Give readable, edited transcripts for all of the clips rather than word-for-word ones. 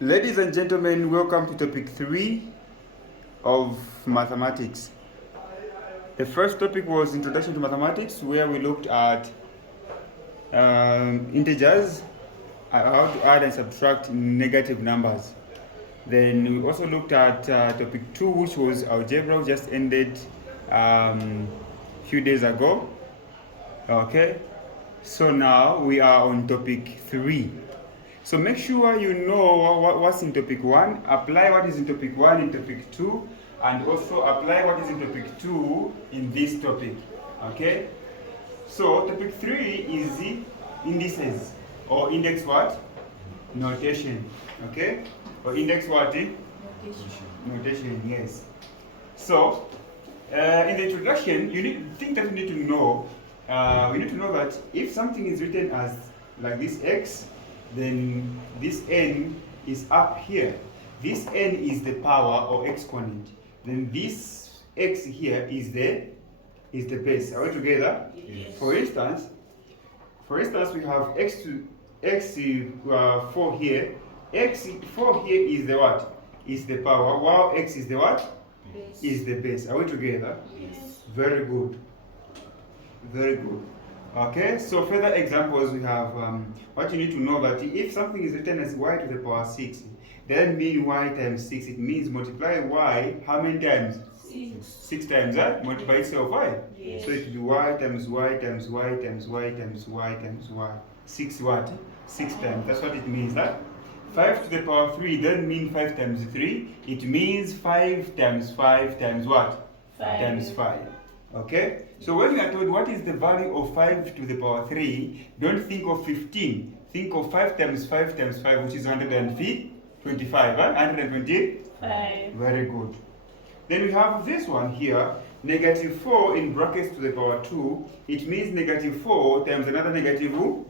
Ladies and gentlemen, welcome to topic 3 of mathematics. The first topic was introduction to mathematics, where we looked at integers, how to add and subtract negative numbers. Then we also looked at topic 2, which was algebra, which just ended few days ago. Okay, so now we are on topic 3. So make sure you know what's in topic 1, apply what is in topic 1 in topic 2, and also apply what is in topic 2 in this topic. Okay? So topic 3 is the indices, or index what? Notation. Okay? Or index what? Notation, yes. So in the introduction, we need to know that if something is written as like this x, then this n is up here. This n is the power or exponent. Then this x here is the base. Are we together? Yes. For instance, we have x 4 here. X4 here is the what? Is the power. While x is the what? Base. Is the base. Are we together? Yes. Very good. Very good. Okay, so further examples we have what you need to know that if something is written as y to the power 6, doesn't mean y times 6, it means multiply y how many times? 6. 6 times that? Multiply itself y. Yes. So it will be y times y times y times y times y times y. 6 what? 6 times. That's what it means. That 5 to the power 3 doesn't mean 5 times 3, it means 5 times 5 times what? 5. Times 5. Okay? So when you are told what is the value of 5 to the power 3, don't think of 15. Think of 5 times 5 times 5, which is 125. 125. Very good. Then we have this one here, negative 4 in brackets to the power 2. It means negative 4 times another negative 4.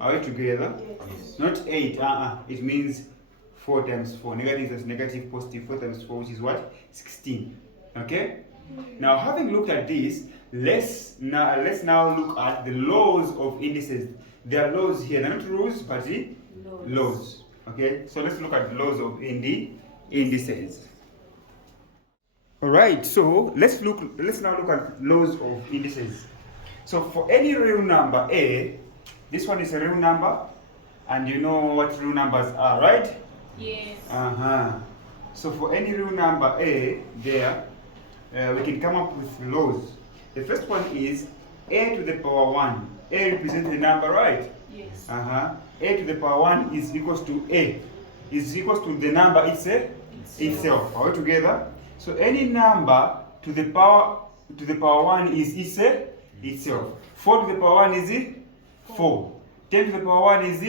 Are we together? Yes. Not 8. It means 4 times 4. Negative is negative, positive. 4 times 4, which is what? 16. Okay? Now, having looked at this, let's now look at the laws of indices. There are laws here, not rules, but the laws. Okay, so let's look at the laws of indices. All right, so let's now look at laws of indices. So for any real number a, this one is a real number, and you know what real numbers are, right? Yes. So for any real number a, there. We can come up with laws. The first one is a to the power 1. A represents the number, right? Yes. A to the power 1 is equals to a. Is equals to the number itself. Are we together? So any number to the power 1 is itself. 4 to the power 1 is 4. 10 to the power 1 is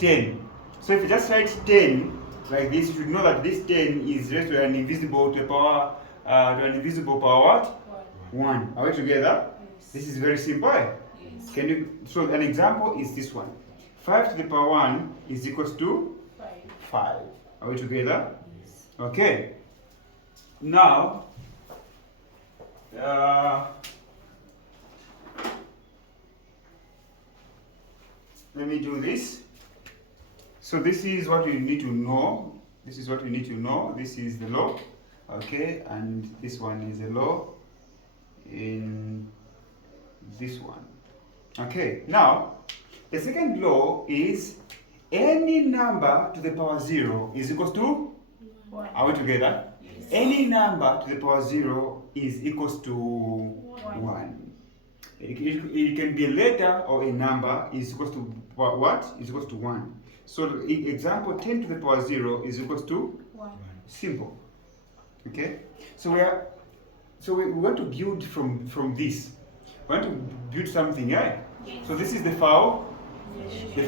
10. So if you just write 10 like this, you should know that this 10 is raised to an invisible to the power what? 1. Are we together? Yes. This is very simple. Yes. So an example is this one. 5 to the power 1 is equals to 5. Are we together? Yes. Okay. Now, let me do this. So this is what you need to know. This is the law. Okay, and this one is a law in this one. Okay, now the second law is any number to the power 0 is equals to 1. Are we together? Yes. Any number to the power 0 is equals to 1. It can be a letter or a number is equals to what? Is equals to 1. So example 10 to the power 0 is equals to 1. Simple. Okay, so we want to build from this. We want to build something, right? Yes. So this is the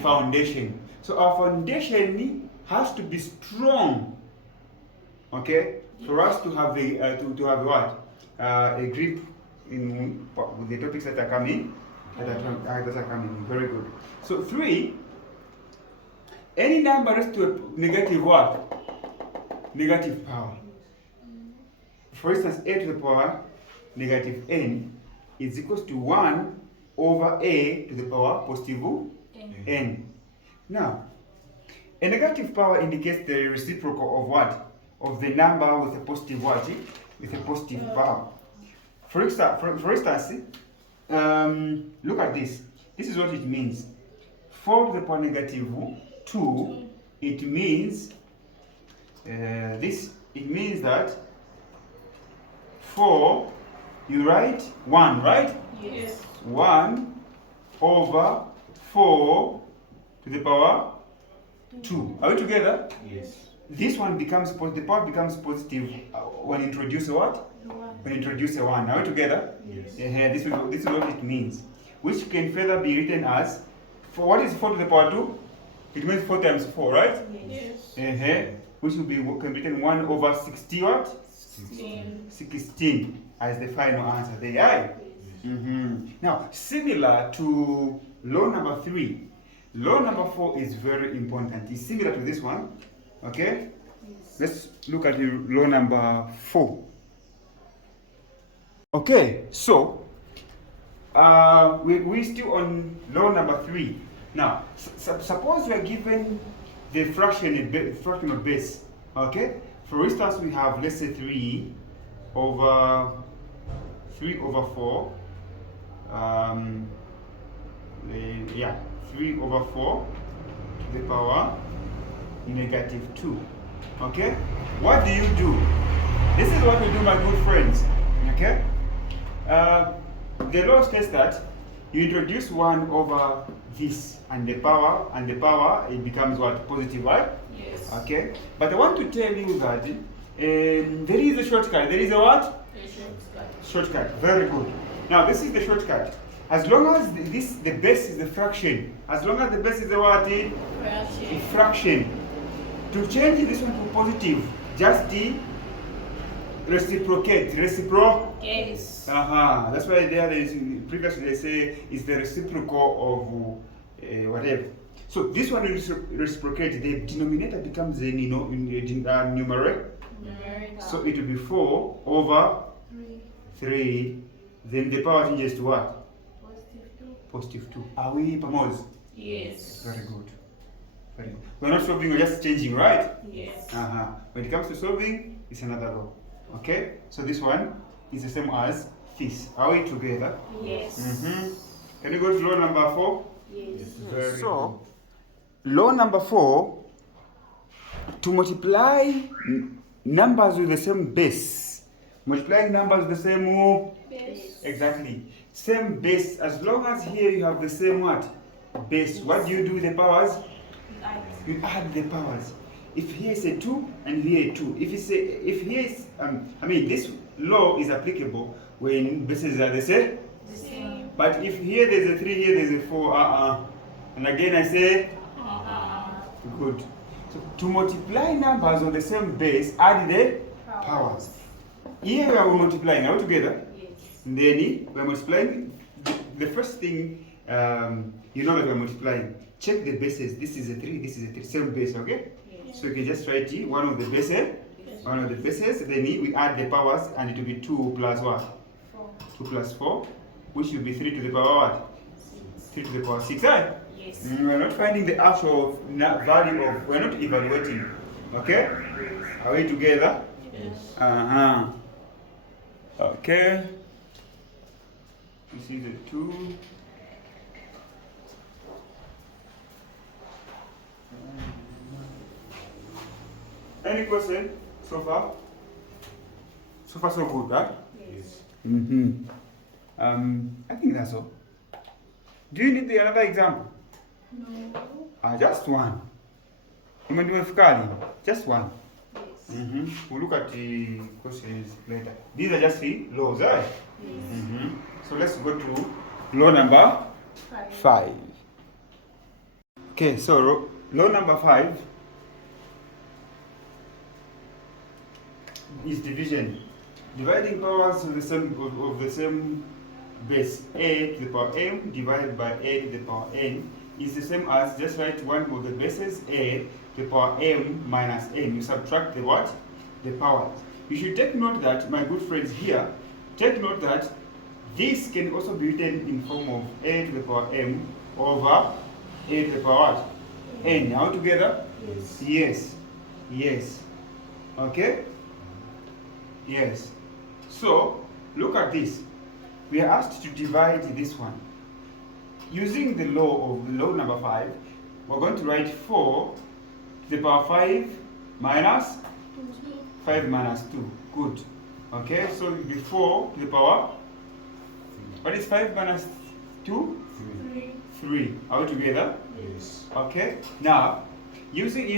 foundation. So our foundation has to be strong. Okay, for us to have a grip in with the topics that are coming. That are coming. Very good. So 3. Any number raised to a negative what? Negative power. For instance, a to the power negative n is equals to 1 over a to the power positive n. Now, a negative power indicates the reciprocal of what? Of the number with a positive what? With a positive power. For instance, look at this. This is what it means. 4 to the power negative 2, it means it means that 4, you write 1, right? Yes. 1 over 4 to the power 2. Are we together? Yes. This one becomes the power becomes positive when you introduce a what? When you introduce a 1. Are we together? Yes. This is what it means. Which can further be written as, for what is 4 to the power 2? It means 4 times 4, right? Yes. Which will be can be written 1 over 60 what? 16 as the final answer. There, aye? Now, similar to law number 3, law number 4 is very important. It's similar to this one. Okay? Let's look at the law number 4. Okay, so we're still on law number 3. Now, suppose we are given the fractional base. Okay? For instance, we have, let's say, 3 over 4. 3 over 4 to the power negative 2. Okay? What do you do? This is what we do, my good friends. Okay? The law states that you introduce 1 over this and the power, it becomes what? Positive, right? Yes. Okay? But I want to tell you that there is a shortcut. There is a what? Shortcut. Very good. Now, this is the shortcut. As long as the base is the fraction, as long as the base is the what? Fraction. To change this one to positive, just reciprocate. Yes. That's why there is previously they say is the reciprocal of whatever. So this one is reciprocate. The denominator becomes the numerator. So it will be 4 over 3. Then the power changes to what? Positive 2. Are we pamoja? Yes. Very good. Very good. We're not solving, we're just changing, right? Yes. When it comes to solving, it's another law. Okay? So this one is the same as this. Are we together? Yes. Can you go to law number 4? Yes. Very good. Law number 4, to multiply numbers with the same base. Multiplying numbers with the same Base. exactly. Same base. As long as here you have the same what? Base. What do you do with the powers? You add the powers. If here is a 2 and here a 2. If here is this law is applicable when bases are the same. The same. But if here there's a 3, here there's a 4, and again I say good. So to multiply numbers on the same base, add the powers. Here we are multiplying. Are we together? Yes. And then we are multiplying. The first thing you know that we are multiplying. Check the bases. This is a 3. This is a 3. Same base. Okay. Yes. So you can just write one of the bases. One of the bases. Then we add the powers, and it will be 2 plus what? 4. 2 plus 4, which will be 3 to the power what? 3 to the power 6. Right? Yes. We're not finding the actual value of. We're not evaluating. Okay. Are we together? Yes. Okay. This is the 2. Any question so far? So far, so good, right? Yes. I think that's all. Do you need another example? No. Just one. Umenifikali? Just one. Yes. We'll look at the questions later. These are just the laws, right? Yes. So let's go to law number 5. Okay, so law number 5 is division. Dividing powers of the same base. A to the power m divided by a to the power n is the same as just write one of the bases a to the power m minus n. You subtract the what? The powers. You should take note that, my good friends, here, take note that this can also be written in form of a to the power m over A to the power what? N. Are we together? Yes. Yes. Yes. Okay? Yes. So, look at this. We are asked to divide this one. Using the law of law number 5, we're going to write 4 to the power 5 minus 5 minus 2. Good. Okay, so it will be 4 to the power. What is 5 minus 2? 3. 3. Are we together? Yes. Okay. Now, using,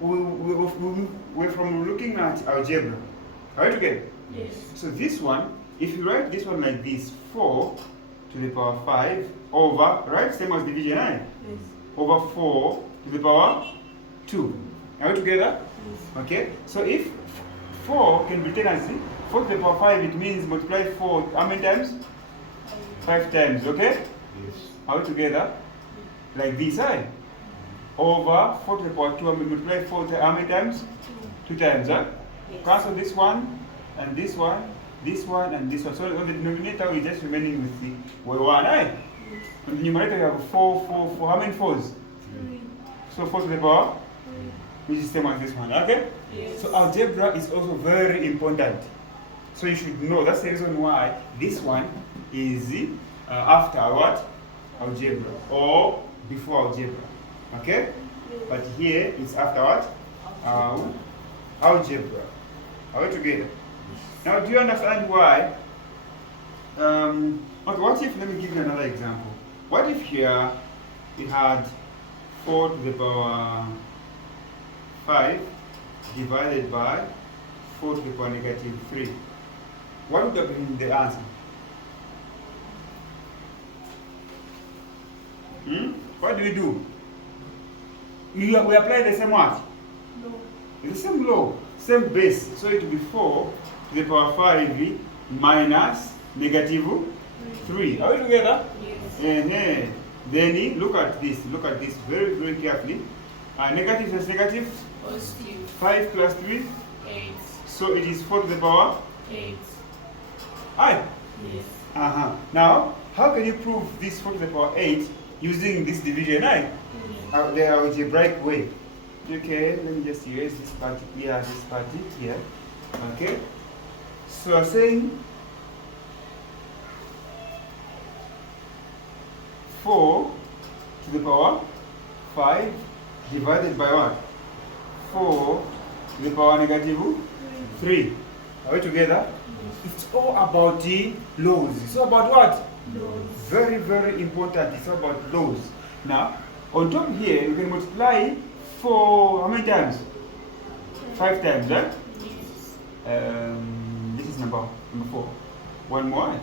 we're from looking at algebra. Are we together? Yes. So this one, if you write this one like this, 4 to the power 5 over, right? Same as division, right? Yes. Over 4 to the power 2. Are we together? Yes. Okay. So if 4 can be written as 4 to the power 5, it means multiply 4 how many times? 5 times, okay? Yes. Are we together? Like this, right? Over 4 to the power 2, and we multiply 4 how many times? 2 times, huh? Yes. Cancel this one, and this one, and this one. So on the denominator, we're just remaining with the 1, right? Yes. On the numerator, we have 4, 4, 4. How many 4s? 3. So 4 to the power, which is same as this one, okay? Yes. So algebra is also very important. So you should know, that's the reason why this one is after what? Algebra, or before algebra, okay? But here it's after what? Algebra. Are we together? Now, do you understand why? Okay, what if, let me give you another example. What if here we had 4 to the power 5 divided by 4 to the power negative 3? What would have been the answer? What do we do? We apply the same what? No. The same law, same base. So it will be 4 to the power 5 minus negative 3. Are we together? Yes. Then look at this very, very carefully. Negative plus negative, Positive. 5 plus 3, 8. so it is 4 to the power 8. I. Yes. Now, how can you prove this 4 to the power 8 using this division? The algebraic way. Okay, let me just erase this part here, this part here. Okay. So I'm saying 4 to the power 5 divided by what? 4 to the power negative 3. Are we together? It's all about the laws. It's all about what? Laws. Very, very important. It's all about laws. Now, on top here, we can multiply 4 how many times? 5 times, right? Yes. This is number 4. One more.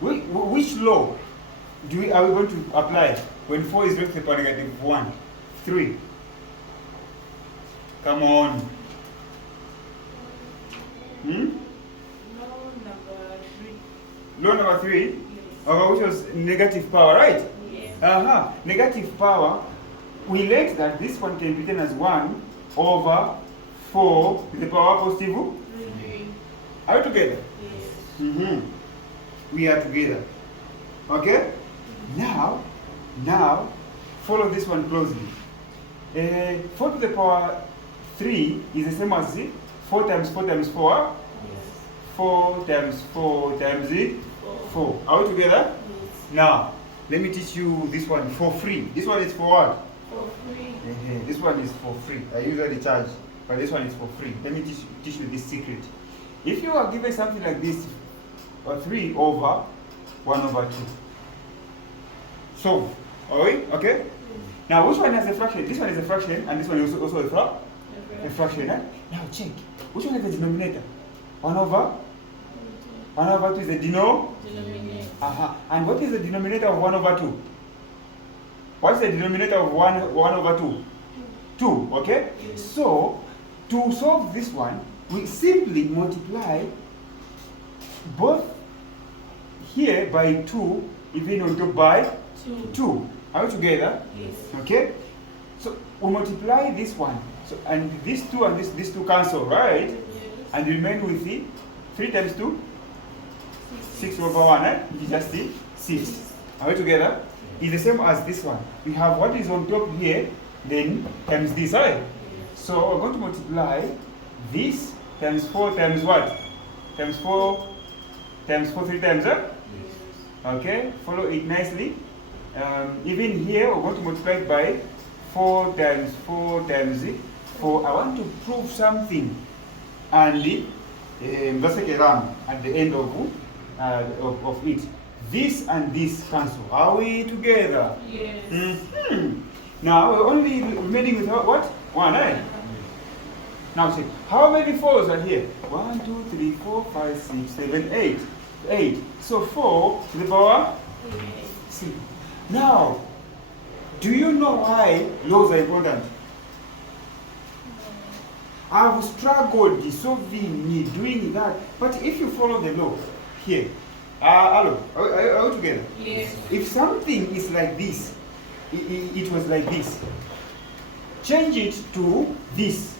Which law are we going to apply when 4 is raised to the power negative 1? 3. Come on. Law number 3, which was negative power, right? Yes. Negative power, we let that this one can be written as 1 over 4 to the power positive. 3. Are we together? Yes. We are together. Okay? Now, follow this one closely. 4 to the power 3 is the same as 4 times 4 times 4. Yes. 4 times 4 times 4. Are we together? Yes. Now, let me teach you this one for free. This one is for what? For free. This one is for free. I usually charge, but this one is for free. Let me teach you this secret. If you are given something like this, 3 over 1 over 2. Solve. Okay? Now, which one has a fraction? This one is a fraction, and this one is also a fraction. Now, check. Which one is the denominator? 1 over 2 is the Denominator. And what is the denominator of 1 over 2? What's the denominator of 1 over 2? 2, okay? Yes. So, to solve this one, we simply multiply both here by 2, even on top by 2. Are we together? Yes. Okay? So, we multiply this one. So, and these 2 and these 2 cancel, right? Yes. And remain with the 3 times 2? 6 over 1, which is just the 6. Are we together? is the same as this one. We have what is on top here, then times this, right? So we're going to multiply this times 4 times what? Times 4 times 4 3 times, huh? Okay, follow it nicely. Even here, we're going to multiply it by 4 times 4 times 4. I want to prove something. And that's like a ram at the end of it. This and this cancel. Are we together? Yes. Now we're only remaining with what? 1, right? Now see, how many 4s are here? 1, 2, 3, 4, 5, 6, 7, 8. 8. So 4 to the power 6. Now, do you know why laws are important? I've struggled solving doing that, but if you follow the law here, hello, are we together? Yes. If something is like this, it was like this, change it to this,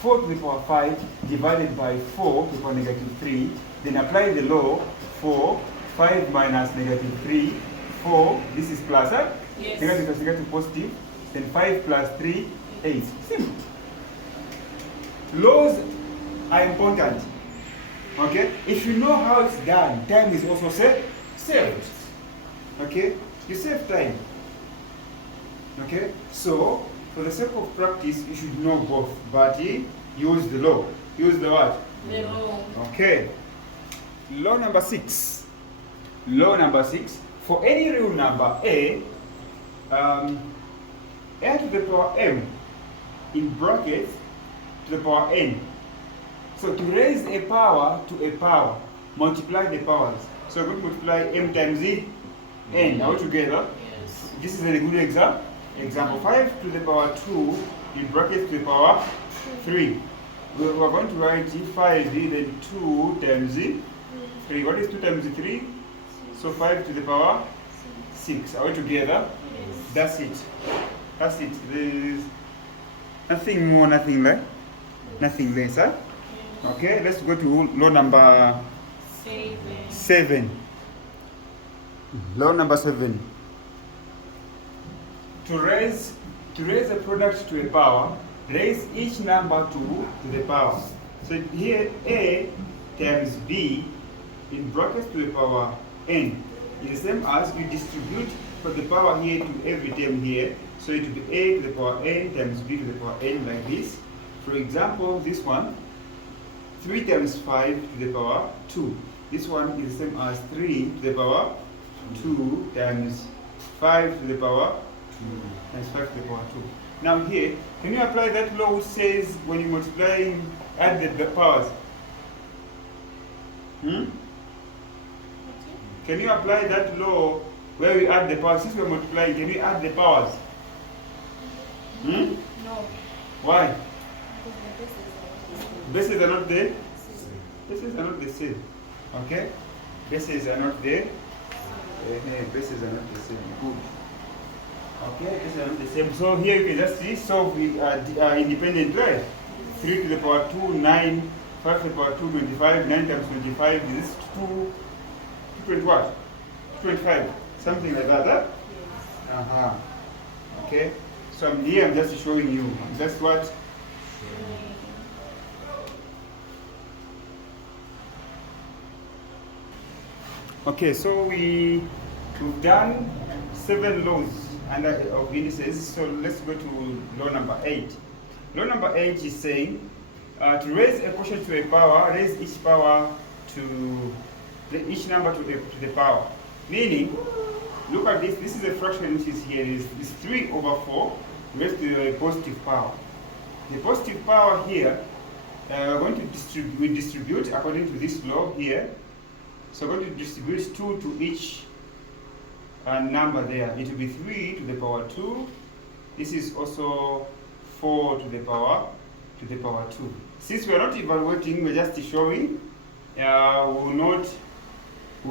4 to the power 5 divided by 4 to the power negative 3, then apply the law for 5 minus negative 3, 4, this is plus, huh? Yes. Negative plus negative positive, then 5 plus 3, 8. Simple. Laws are important. Okay? If you know how it's done, time is also saved. Okay? You save time. Okay? So, for the sake of practice, you should know both. But use the law. Use the what? The law. Okay. Law number 6. Law number 6. For any real number a to the power m in brackets to the power n. So to raise a power to a power, multiply the powers. So we're going to multiply m times n. All together. Yes. This is a good example. Example 5 to the power 2 in brackets to the power 3. We're going to write 5 then 2 times 3. What is 2 times 3? So 5 to the power 6. Are we together? Yes. That's it. That's it. There's nothing more, nothing less. Nothing less, huh? Okay, let's go to law number 7. Law number 7. To raise a product to a power, raise each number to the power. So here a times b in brackets to the power n is the same as you distribute for the power here to every term here. So it will be a to the power n times b to the power n like this. For example, this one, 3 times 5 to the power 2. This one is the same as 3 to the power 2 times 5 to the power 2 times 5 to the power 2. Now here, can you apply that law which says when you multiply, add the powers? Can you apply that law where we add the powers? Since we're multiplying, can we add the powers? No. Why? Bases are not there. Bases are not the same. Okay? Bases are not there. Bases are not the same. Good. Okay, bases are not the same. So here you can just see, solve independent, right? 3 to the power 2, 9, 5 to the power 2, 25, 9 times 25, this is 2, what? 25, something like that, huh? Okay, so I'm just showing you. That's what? Okay, so we've done 7 laws of indices. So let's go to law number 8. Law number 8 is saying to raise a quotient to a power, raise each power to each number to the power. Meaning, look at this. This is a fraction which is here. Is 3 over 4 raised to a positive power. The positive power here, we're going to distribute according to this law here. So we're going to distribute 2 to each number there. It will be 3 to the power 2. This is also 4 to the power 2. Since we are not evaluating, we're just showing. We will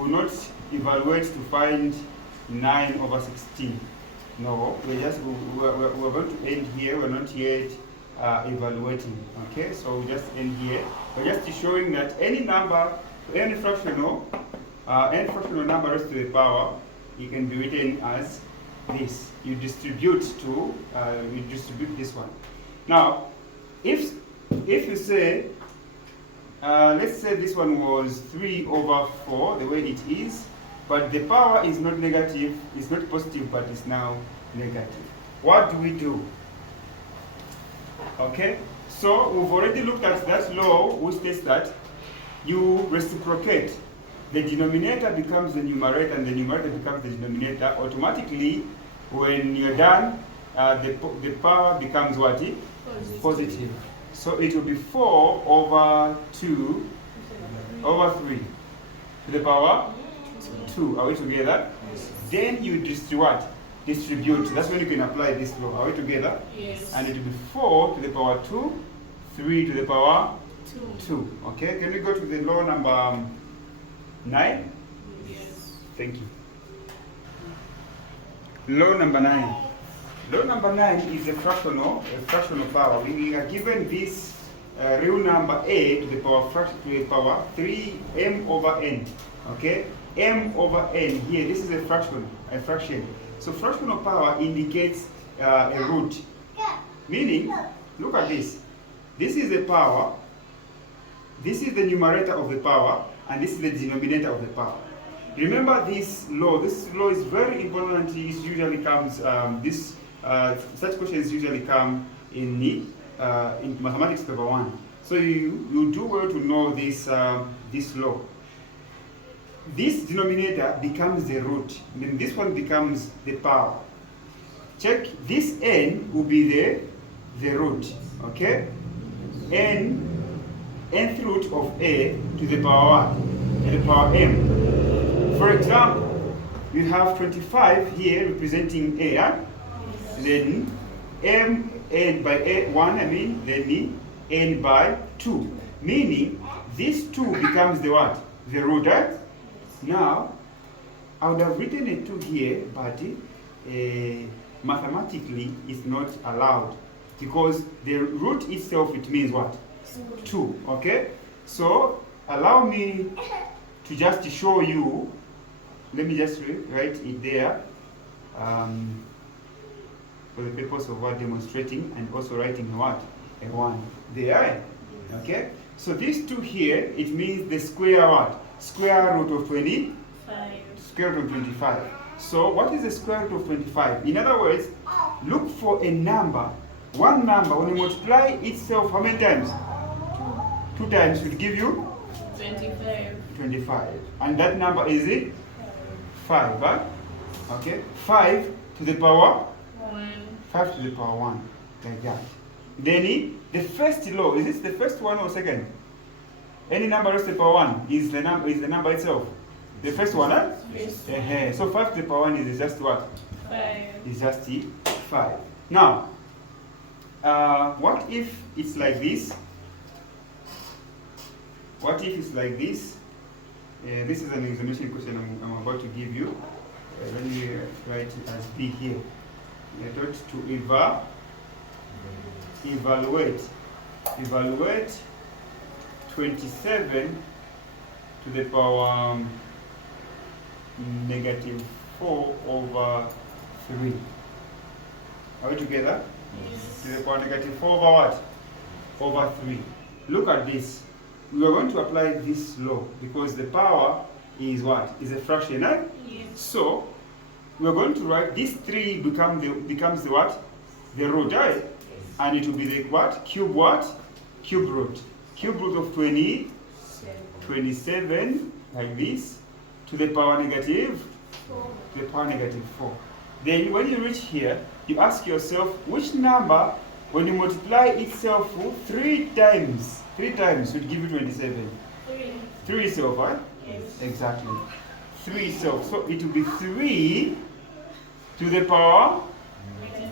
not evaluate to find 9 over 16. No, we're going to end here. We're not yet evaluating. Okay, so we just end here. We're just showing that any number, any fractional number raised to the power, it can be written as this. You distribute this one. Now, if you say, let's say this one was 3 over 4, the way it is, but the power is not negative, it's not positive, but it's now negative. What do we do? Okay, so we've already looked at that law which states that you reciprocate. The denominator becomes the numerator and the numerator becomes the denominator. Automatically, when you're done, the power becomes what? Positive. So it will be 4 over 2 over 3 to the power 2. Are we together? Yes. Then you distribute. That's when you can apply this law. Are we together? Yes. And it will be 4 to the power 2, 3 to the power 2. 2. Okay, can we go to the law number 9? Yes. Thank you. Law number 9. Law number 9 is a fractional power. We are given this real number a to the power 3 m over n. Okay, m over n here. This is a fraction. So fractional power indicates a root. Meaning, look at this. This is the power. This is the numerator of the power, and this is the denominator of the power. Remember this law. This law is very important. It usually comes. Such questions usually come in mathematics paper 1. So you do well to know this law. This denominator becomes the root. Then this one becomes the power. Check. This n will be the root. Okay. Nth root of a to the power what? To the power m. For example, we have 25 here representing a. Then m n by 1, then n by 2. Meaning this 2 becomes the what? The root, right? Now, I would have written a 2 here, but mathematically it's not allowed. Because the root itself, it means what? 2, okay? So, allow me to just show you. Let me just write it there. For the purpose of what demonstrating and also writing what? A 1 there. Okay? So these 2 here, it means the square what? Square root of 25. Square root of 25. So what is the square root of 25? In other words, look for a number. One number, when you multiply itself, how many times? 2 times will give you? 25. 25. And that number is it? 5, right? Okay? 5 to the power? 1. 5 to the power 1, like that. Then the first law, is this the first one or second? Any number raised to the power 1 is the number itself. The first one, huh? Yes. So 5 to the power 1 is just what? 5. Is just 5. Now, what if it's like this? What if it's like this? This is an examination question I'm about to give you. Let me write it as B here. We are taught to evaluate 27 to the power negative 4 over 3. Are we together? Yes. To the power negative 4 over what? Over 3. Look at this. We are going to apply this law because the power is what? Is a fraction, right? Yes. So we are going to write this 3 becomes the what? The root, right? Yes. And it will be the what? Cube what? Cube root. Cube root of 27, like this, to the power negative 4. to the power negative 4. Then when you reach here, you ask yourself, which number, when you multiply itself 3 times would give you 27? 3. 3 itself, right? Yes. Exactly. 3 itself. So it will be 3 to the power? Negative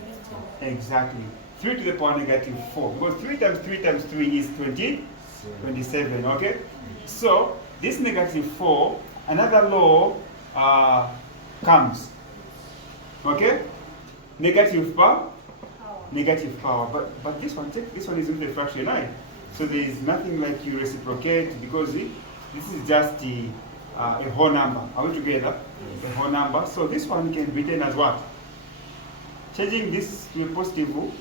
2. Exactly. 3 to the power negative 4. Because 3 times 3 is 27. Okay? So this negative 4, another law comes. Okay? Negative power? Negative power. But this one is with a fraction, right? So there is nothing like you reciprocate because this is just a whole number. Are we together? A whole number. So this one can be written as what? changing this to a positive 1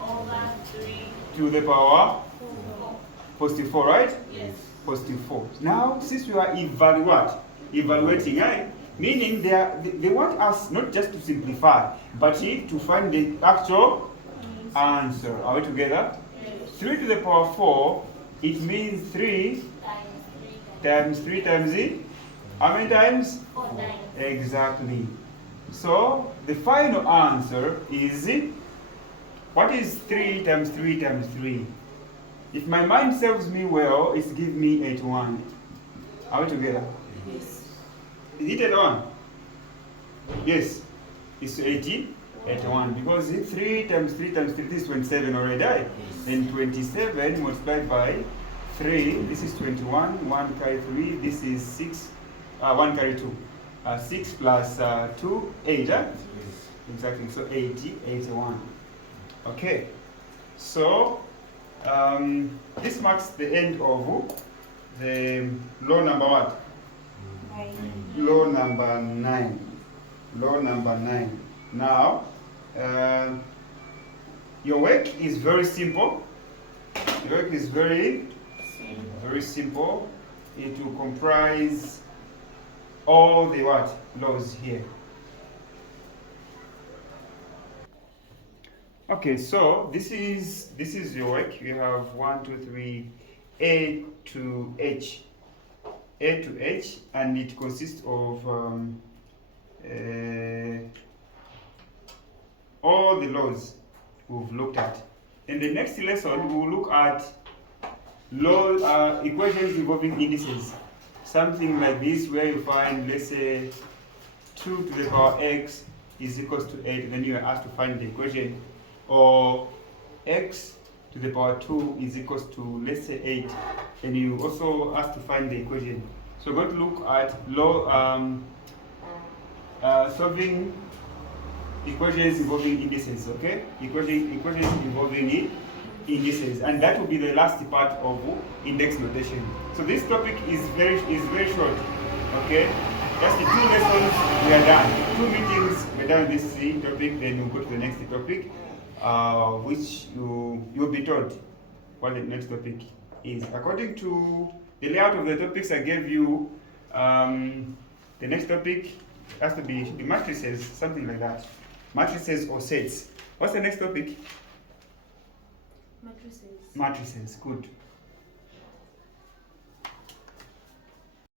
over 3 to the power 4. positive 4, right? Yes. Positive 4. Now, since we are evaluating, right? Meaning they want us not just to simplify, but to find the actual answer. Are we together? Yes. 3 to the power 4, it means 3 times 3 times how many times? 4 times. Exactly. So the final answer is, what is 3 times 3 times 3? If my mind serves me well, it's give me 81. Are we together? Yes. Is it 81? Yes. It's 81 because 3 times 3 times 3 is 27 already. Right? Then 27 multiplied by 3, this is 21, 1 carry 3, this is 6, 1 carry 2. 6 plus 2, 8, huh? Exactly, so 81. Okay, so this marks the end of the law number what? 9. Law number 9. Law number 9. Now, your work is very simple. Your work is very simple. It will comprise all the what? Laws here. Okay, so this is your work. You have 1, 2, 3, A to H. A to H, and it consists of all the laws we've looked at. In the next lesson, we will look at equations involving indices. Something like this, where you find, let's say, 2 to the power x is equals to 8, then you are asked to find the equation, or x to the power 2 is equals to, let's say, 8, and you also asked to find the equation. So we're going to look at solving equations involving indices, okay? Equations involving indices, and that will be the last part of index notation. So this topic is very short, okay? Just the 2 lessons, we are done. 2 meetings, we're done with this topic, then we'll go to the next topic, which you'll be told what the next topic is. According to the layout of the topics I gave you, the next topic has to be matrices, something like that. Matrices or sets. What's the next topic? Matrices. Matrices, good.